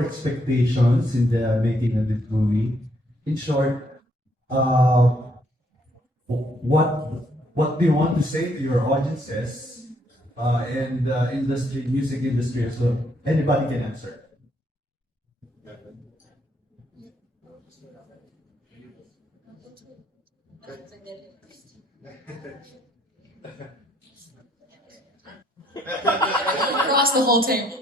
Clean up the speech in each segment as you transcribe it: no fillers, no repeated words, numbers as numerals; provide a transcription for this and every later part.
your expectations in the making of this movie? In short, what do you want to say to your audiences and industry, music industry as well? Anybody can answer. Across the whole table.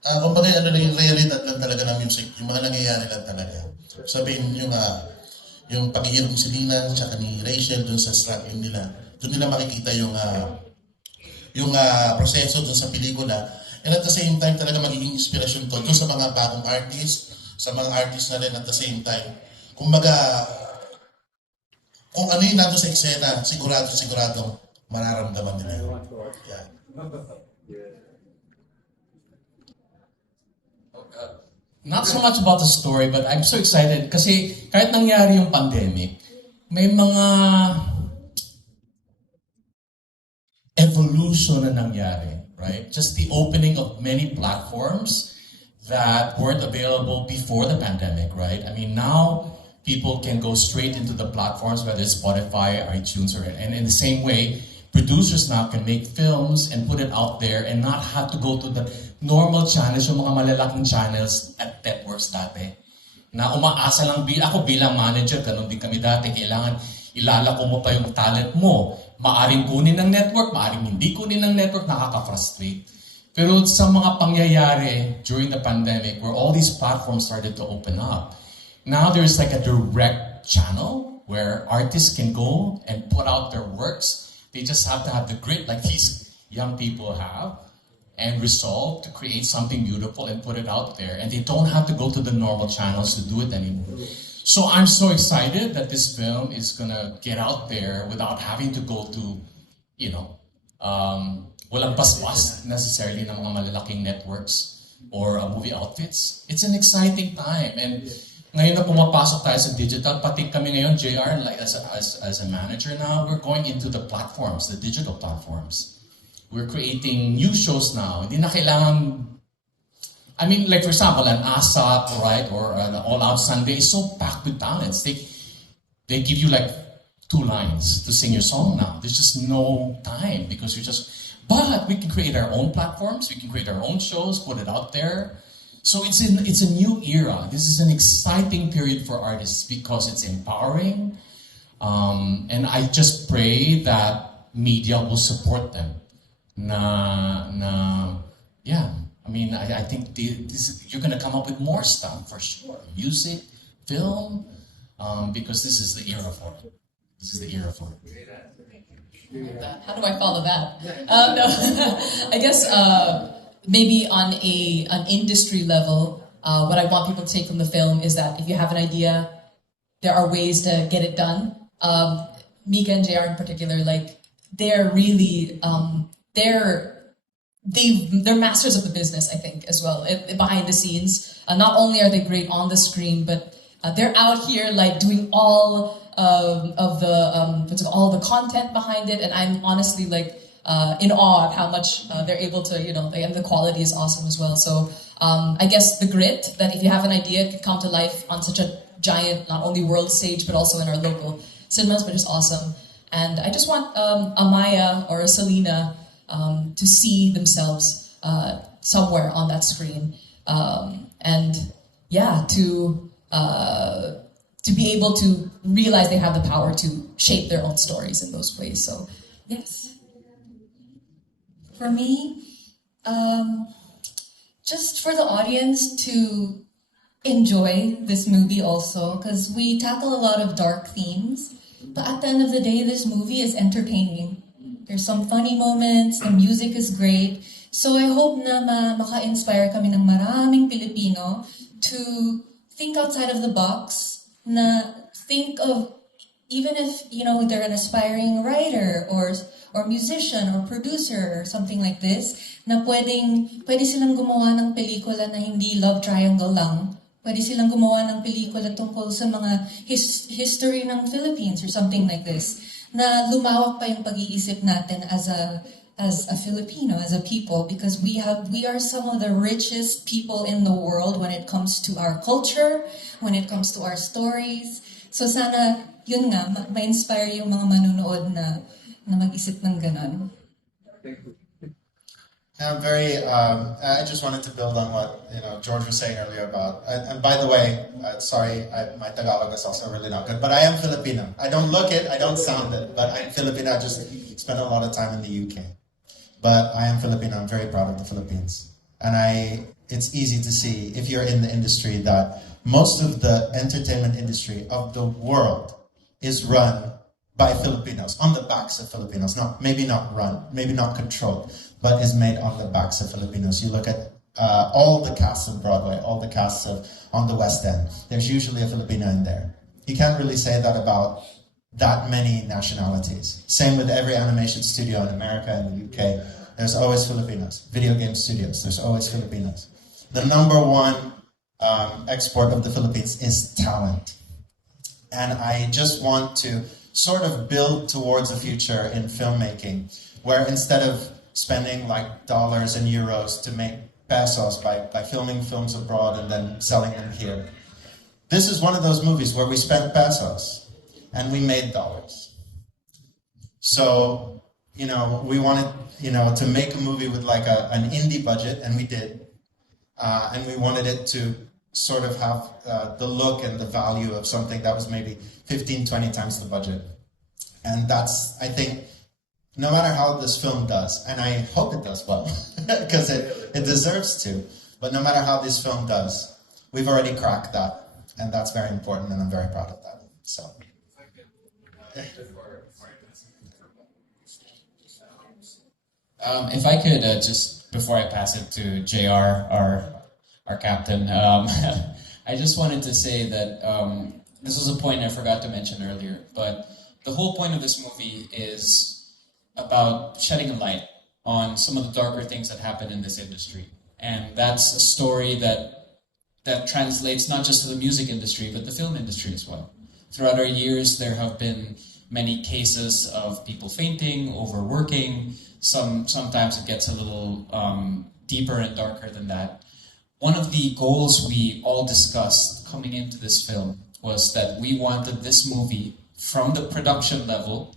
Kumbaga ano lang yung realidad lang talaga ng music, yung mga nangyayari lang talaga. Sabihin yung paghihirap ni Selina tsaka ni Rachel dun sa struggle nila, dun nila makikita yung proseso dun sa pelikula. And at the same time talaga magiging inspirasyon to dun sa mga bagong artists, sa mga artists na rin at the same time. Kumbaga, kung ano yung nandun sa eksena, sigurado mararamdaman nila yun. Yeah. Not so much about the story, but I'm so excited kasi kahit nangyari yung pandemic, may mga evolution na nangyari, right? Just the opening of many platforms that weren't available before the pandemic, right? I mean, now people can go straight into the platforms, whether it's Spotify, iTunes, and in the same way, producers now can make films and put it out there and not have to go to the normal channels, yung mga malalaking channels at networks dati. Na umaasa lang, ako bilang manager, ganun din kami dati, kailangan ilalako mo pa yung talent mo. Maaring kunin ng network, maaring hindi kunin ng network, nakaka-frustrate. Pero sa mga pangyayari during the pandemic, where all these platforms started to open up, now there's like a direct channel where artists can go and put out their works. They just have to have the grit like these young people have and resolve to create something beautiful and put it out there. And they don't have to go to the normal channels to do it anymore. So I'm so excited that this film is gonna get out there without having to go to, walang basbas necessarily ng mga malalaking networks or movie outfits. It's an exciting time. And ngayon na pumapasok tayo sa digital, pati kami ngayon, JR, like as a manager now, we're going into the platforms, the digital platforms. We're creating new shows now. Hindi na kailangan, I mean, like for example, an ASAP, right, or an All Out Sunday is so packed with talents. They give you like 2 lines to sing your song now. There's just no time because but we can create our own platforms, we can create our own shows, put it out there. So it's a new era. This is an exciting period for artists because it's empowering. And I just pray that media will support them. Yeah. I mean, I think you're going to come up with more stuff for sure. Music, film, because this is the era for it. This is the era for it. How do I follow that? No, I guess maybe on an industry level, what I want people to take from the film is that if you have an idea, there are ways to get it done. Mica and JR in particular, like they're really they're masters of the business, I think, as well, behind the scenes. Not only are they great on the screen, but they're out here like doing all of the content behind it, and I'm honestly like in awe of how much they're able to, and the quality is awesome as well. So I guess the grit that if you have an idea, it can come to life on such a giant, not only world stage, but also in our local cinemas, which is awesome. And I just want a Maya or a Selina to see themselves somewhere on that screen, and yeah, to be able to realize they have the power to shape their own stories in those ways. So, yes. For me, just for the audience to enjoy this movie also, because we tackle a lot of dark themes, but at the end of the day, this movie is entertaining. There's some funny moments, the music is great. So I hope na maka-inspire kami ng maraming Pilipino to think outside of the box, na think of, even if, they're an aspiring writer or musician or producer or something like this, na pwede silang gumawa ng pelikula na hindi love triangle lang. Pwede silang gumawa ng pelikula tungkol sa mga history ng Philippines or something like this, na lumawak pa yung pag-iisip natin as as a Filipino, as a people, because we are some of the richest people in the world when it comes to our culture, when it comes to our stories. So sana, yun nga, ma-inspire yung mga manunood na mag-isip ng ganon. I'm very. I just wanted to build on what George was saying earlier about. And by the way, sorry, my Tagalog is also really not good. But I am Filipino. I don't look it. I don't sound it. But I'm Filipino. I just spent a lot of time in the UK. But I am Filipino. I'm very proud of the Philippines. And it's easy to see if you're in the industry that most of the entertainment industry of the world is run by Filipinos, on the backs of Filipinos. Maybe not run, maybe not controlled, but is made on the backs of Filipinos. You look at all the casts of Broadway, all the casts on the West End. There's usually a Filipino in there. You can't really say that about that many nationalities. Same with every animation studio in America and the UK. There's always Filipinos. Video game studios, there's always Filipinos. The number one export of the Philippines is talent. And I just want to sort of build towards a future in filmmaking where instead of spending like dollars and euros to make pesos by filming films abroad and then selling them here, this is one of those movies where we spent pesos and we made dollars. So, we wanted, to make a movie with like an indie budget, and we did. And we wanted it to sort of have the look and the value of something that was maybe 15, 20 times the budget. And that's, I think, no matter how this film does, and I hope it does well, because it deserves to, but no matter how this film does, we've already cracked that. And that's very important, and I'm very proud of that. So. If I could just, before I pass it to JR, our captain, I just wanted to say that this was a point I forgot to mention earlier, but the whole point of this movie is about shedding a light on some of the darker things that happen in this industry. And that's a story that translates not just to the music industry, but the film industry as well. Throughout our years, there have been many cases of people fainting, overworking. Sometimes it gets a little deeper and darker than that. One of the goals we all discussed coming into this film was that we wanted this movie, from the production level,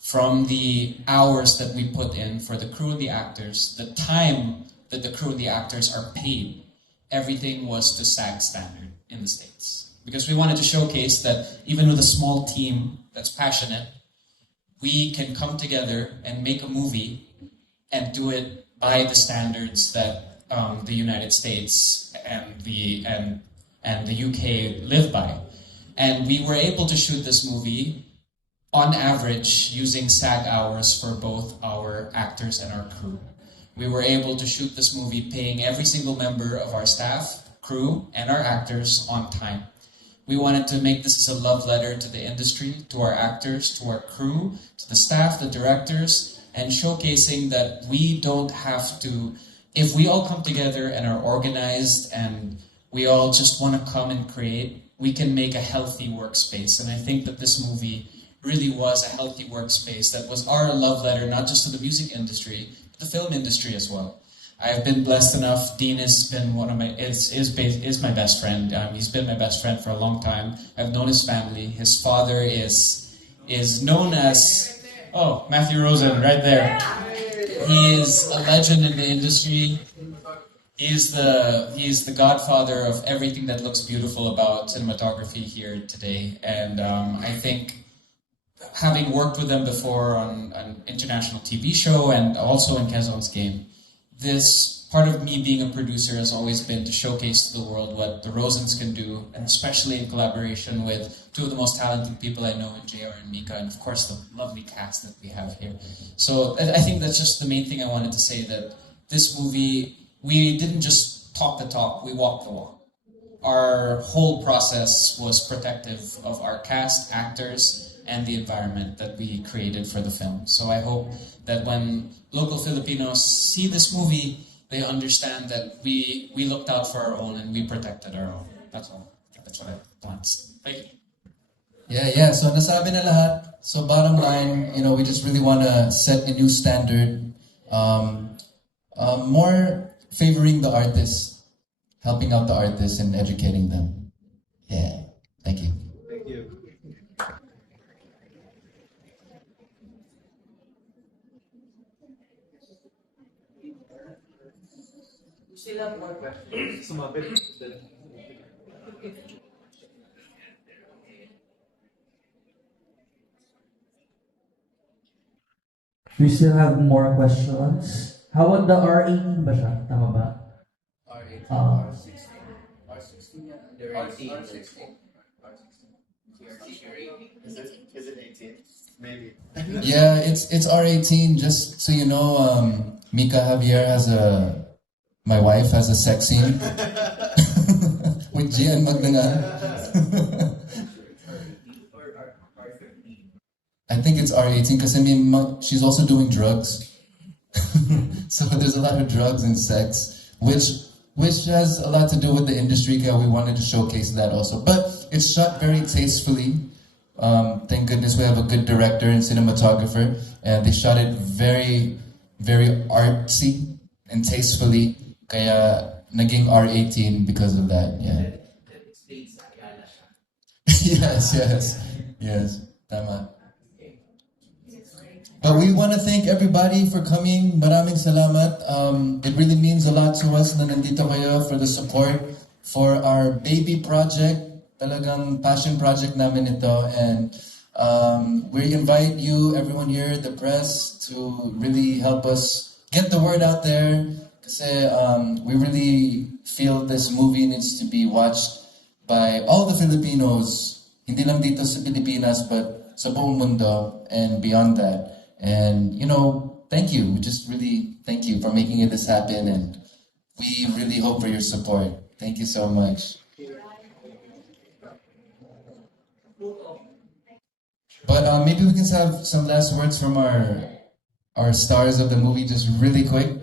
from the hours that we put in for the crew and the actors, the time that the crew and the actors are paid, everything was to SAG standard in the States. Because we wanted to showcase that even with a small team that's passionate, we can come together and make a movie and do it by the standards that the United States and the UK live by. And we were able to shoot this movie on average using SAG hours for both our actors and our crew. We were able to shoot this movie paying every single member of our staff, crew, and our actors on time. We wanted to make this as a love letter to the industry, to our actors, to our crew, to the staff, the directors, and showcasing that we don't have to, if we all come together and are organized and we all just want to come and create, we can make a healthy workspace. And I think that this movie really was a healthy workspace that was our love letter, not just to the music industry, but the film industry as well. I've been blessed enough. Dean has been one of is my best friend. He's been my best friend for a long time. I've known his family. His father is known as Matthew Rosen right there. He is a legend in the industry. He's the godfather of everything that looks beautiful about cinematography here today. And I think having worked with them before on an international TV show and also in Quezon's Game, this part of me being a producer has always been to showcase to the world what the Rosens can do, and especially in collaboration with two of the most talented people I know in JR and Mica, and of course the lovely cast that we have here. So I think that's just the main thing I wanted to say, that this movie, we didn't just talk the talk, we walked the walk. Our whole process was protective of our cast, actors, and the environment that we created for the film. So I hope that when local Filipinos see this movie, they understand that we looked out for our own and we protected our own. That's all. That's what I want to say. Thank you. Yeah. So nasabi na lahat. So bottom line, we just really want to set a new standard More favoring the artists, helping out the artists and educating them. Yeah, thank you. Thank you. We still have more questions. How about the R18 ba siya? Tama ba? Is it 18? Maybe. Yeah, it's R18. Just so you know, Mica Javier my wife has a sex scene with Gian Magdangal. I think it's R18 because I mean she's also doing drugs, so there's a lot of drugs and sex, which has a lot to do with the industry. We wanted to showcase that also, but it's shot very tastefully. Thank goodness we have a good director and cinematographer, and they shot it very, very artsy and tastefully. Kaya naging R18 because of that. Yeah. yes. Tama. But we want to thank everybody for coming. Maraming salamat. It really means a lot to us na nandito kayo for the support for our baby project. Talagang passion project namin ito. And we invite you, everyone here, the press, to really help us get the word out there. Kasi we really feel this movie needs to be watched by all the Filipinos. Hindi lang dito sa Pilipinas, but sa buong mundo and beyond that. And, thank you. We just really thank you for making this happen. And we really hope for your support. Thank you so much. But maybe we can have some last words from our stars of the movie just really quick.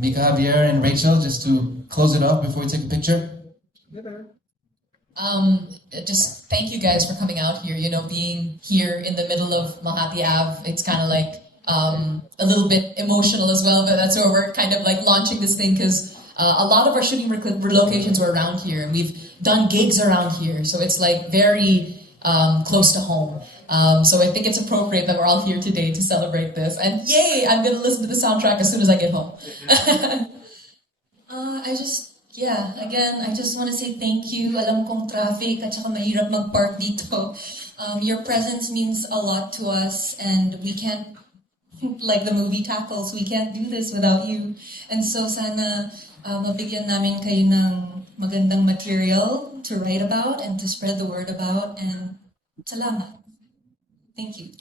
Mica, Javier, and Rachel, just to close it off before we take a picture. Just thank you guys for coming out here. Being here in the middle of Makati Ave, it's kind of like a little bit emotional as well, but that's where we're kind of like launching this thing because a lot of our shooting locations were around here and we've done gigs around here. So it's like very close to home. So I think it's appropriate that we're all here today to celebrate this. And yay, I'm going to listen to the soundtrack as soon as I get home. I just want to say thank you. Alam kong traffic at saka mahirap mag-park dito. Your presence means a lot to us and we can't, like the movie tackles, we can't do this without you. And so sana mabigyan namin kayo ng magandang material to write about and to spread the word about. And salamat. Thank you.